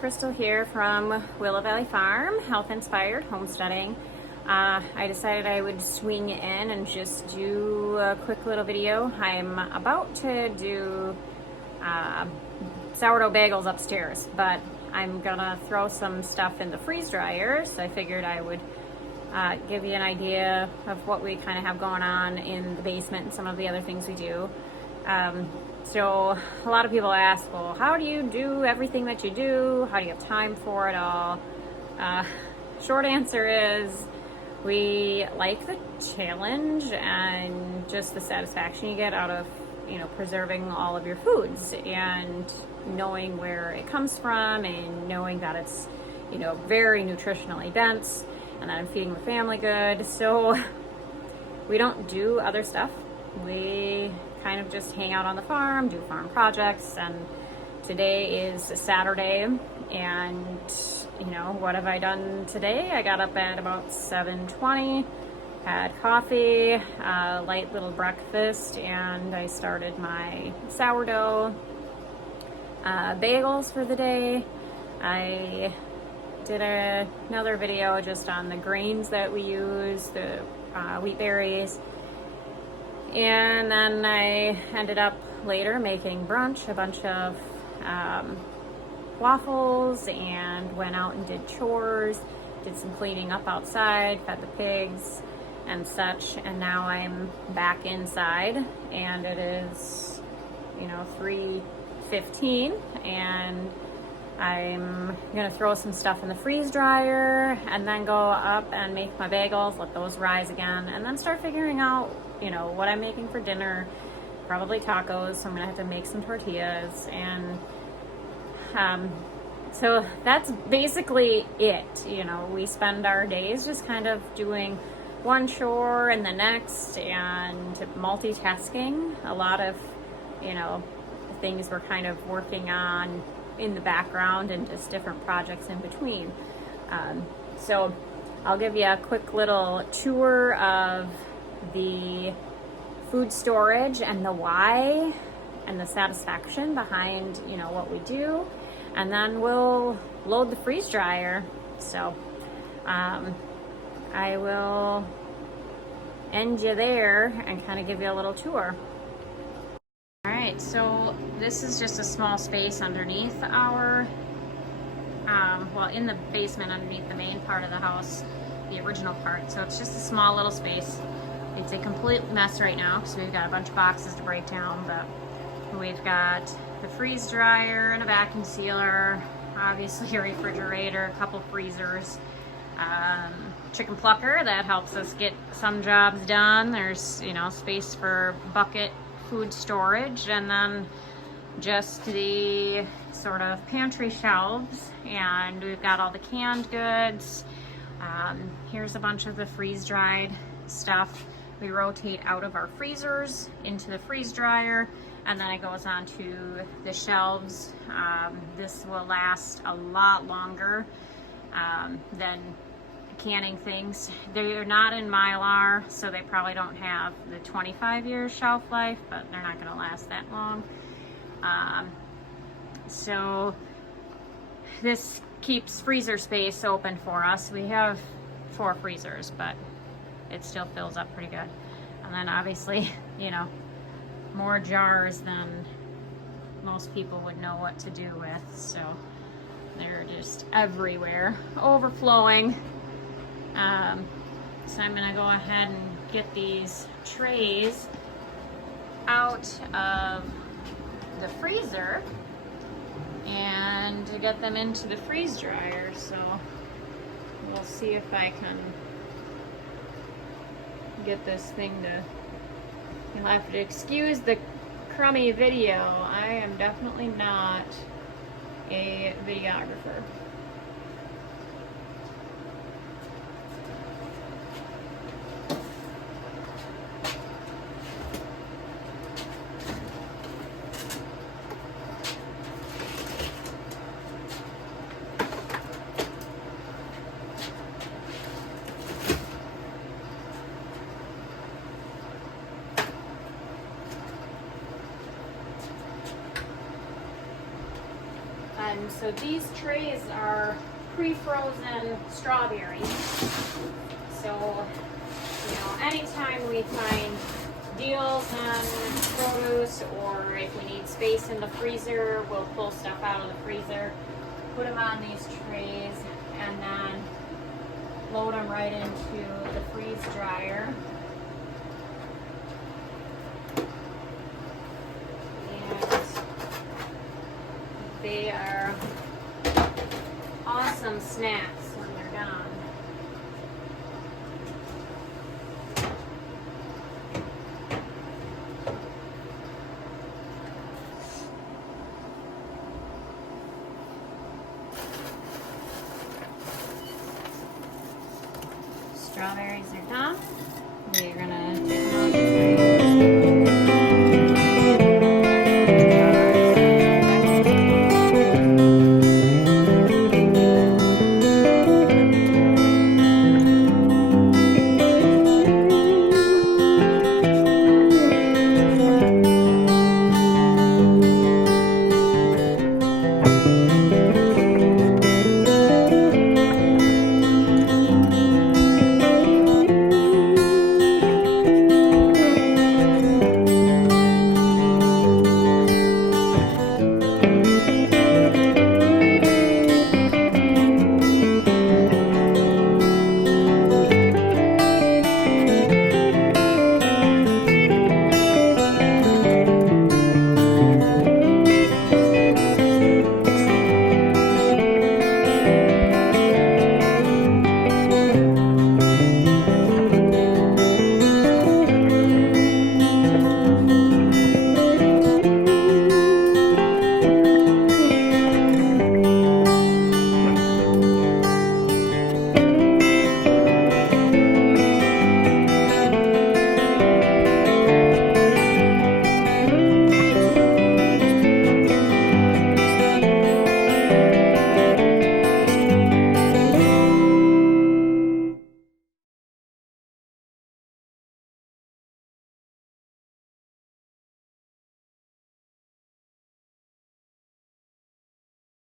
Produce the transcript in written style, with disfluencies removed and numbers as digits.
Crystal here from Willow Valley Farm, health inspired homesteading. I decided I would swing in and just do a quick little video. I'm about to do sourdough bagels upstairs, but I'm gonna throw some stuff in the freeze dryer, so I figured I would give you an idea of what we kind of have going on in the basement and some of the other things we do. So a lot of people ask, well, how do you do everything that you do? How do you have time for it all? Short answer is we like the challenge and just the satisfaction you get out of, preserving all of your foods and knowing where it comes from and knowing that it's, very nutritionally dense and that I'm feeding the family good. So we don't do other stuff. We kind of just hang out on the farm, do farm projects, and today is a Saturday, and what have I done today? I got up at about 7:20, had coffee, light little breakfast, and I started my sourdough bagels for the day. I did another video just on the grains that we use, the wheat berries. And then I ended up later making brunch, a bunch of waffles, and went out and did chores, did some cleaning up outside, fed the pigs and such. And now I'm back inside, and it is, 3:15, and I'm gonna throw some stuff in the freeze dryer and then go up and make my bagels, let those rise again, and then start figuring out what I'm making for dinner. Probably tacos, so I'm gonna have to make some tortillas, and so that's basically it. We spend our days just kind of doing one chore and the next and multitasking. A lot of things we're kind of working on in the background and just different projects in between. So I'll give you a quick little tour of the food storage and the why and the satisfaction behind what we do, and then we'll load the freeze dryer. So I will end you there and kind of give you a little tour. All right, so this is just a small space underneath our in the basement underneath the main part of the house, the original part. So it's just a small little space. It's a complete mess right now because we've got a bunch of boxes to break down, but we've got the freeze dryer and a vacuum sealer, obviously a refrigerator, a couple freezers, chicken plucker that helps us get some jobs done. There's space for bucket food storage, and then just the sort of pantry shelves, and we've got all the canned goods. Here's a bunch of the freeze dried stuff. We rotate out of our freezers into the freeze dryer, and then it goes on to the shelves. This will last a lot longer than canning things. They're not in Mylar, so they probably don't have the 25-year shelf life, but they're not going to last that long. So this keeps freezer space open for us. We have 4 freezers, but it still fills up pretty good. And then obviously, more jars than most people would know what to do with. So they're just everywhere, overflowing. So I'm gonna go ahead and get these trays out of the freezer and to get them into the freeze dryer. So we'll see if I can get this thing to, you'll have to excuse the crummy video. I am definitely not a videographer. So these trays are pre-frozen strawberries. So, you know, anytime we find deals on produce, or if we need space in the freezer, we'll pull stuff out of the freezer, put them on these trays, and then load them right into the freeze dryer. And they are awesome snacks when they're done. Strawberries are done. We're gonna